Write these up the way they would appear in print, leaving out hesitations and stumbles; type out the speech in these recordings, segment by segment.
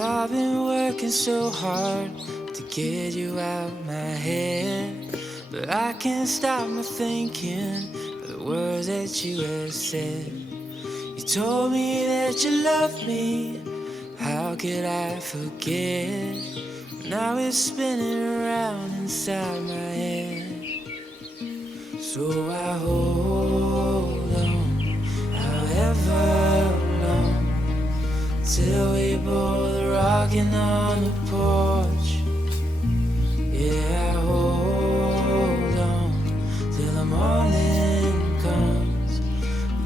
I've been working so hard to get you out my head, but I can't stop my thinking of the words that you have said. You told me that you loved me, how could I forget? Now it's spinning around inside my head. So I hold on, however long, till we both rocking on the porch. Yeah, I hold on till the morning comes.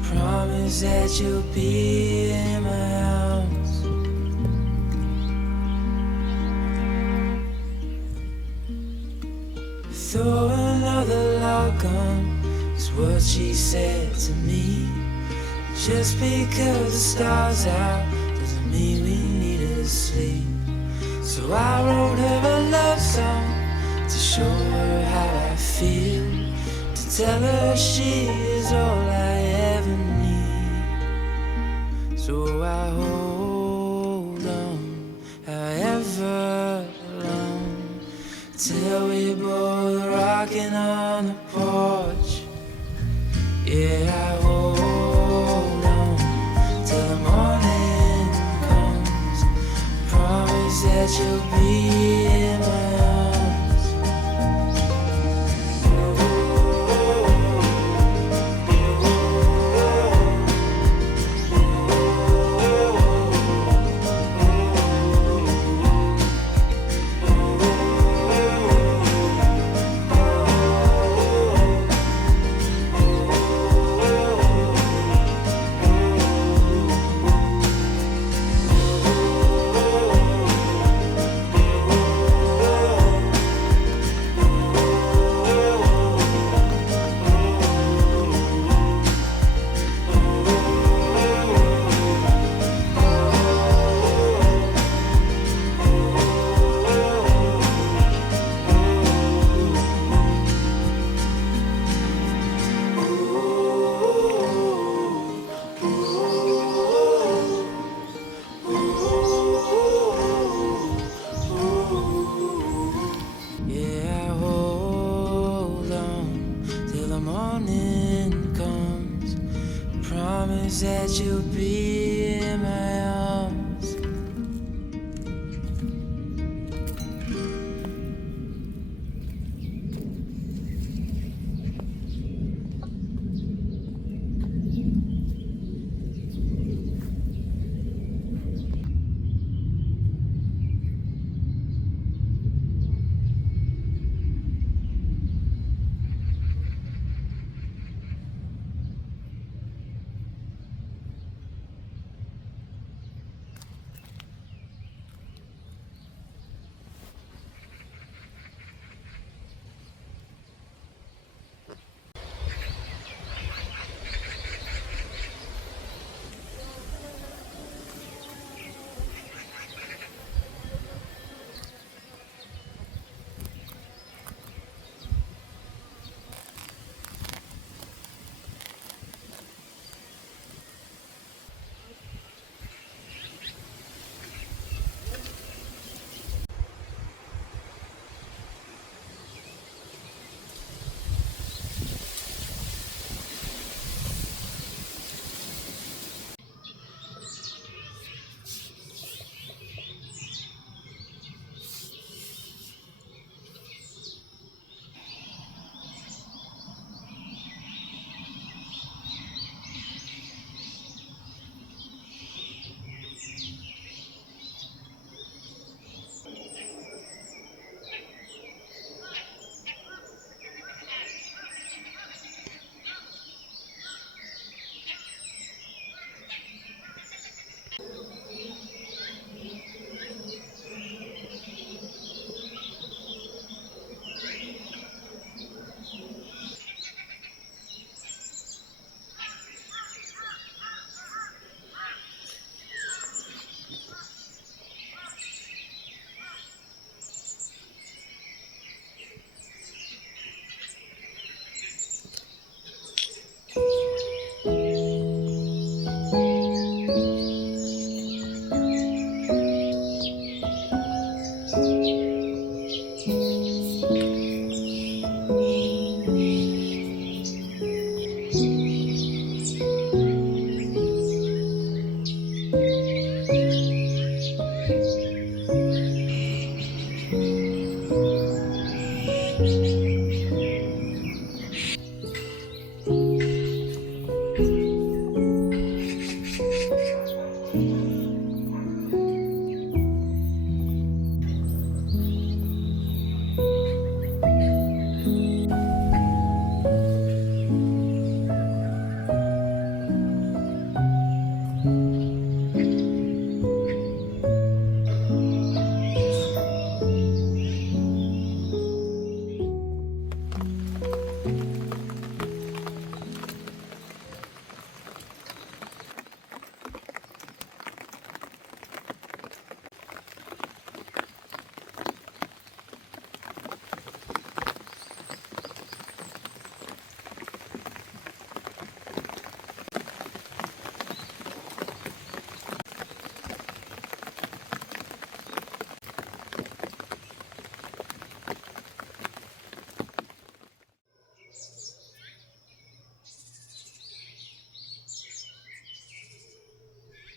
Promise that you'll be in my arms. Throw another log on, is what she said to me. Just because the stars out doesn't mean we need to sleep. So I wrote her a love song to show her how I feel, to tell her she is all I ever need. So I hold on, however long, till we both rocking on the porch. Yeah, I hold on till the morning comes. Promise that you'll be in my arms. Yeah, I hold on till the morning comes. Promise that you'll be in my arms.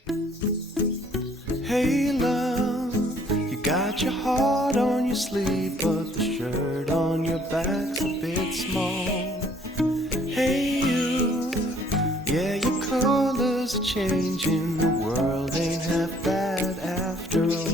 Hey love, you got your heart on your sleeve, but the shirt on your back's a bit small. Hey you, yeah, your colors are changing, the world ain't half bad after all.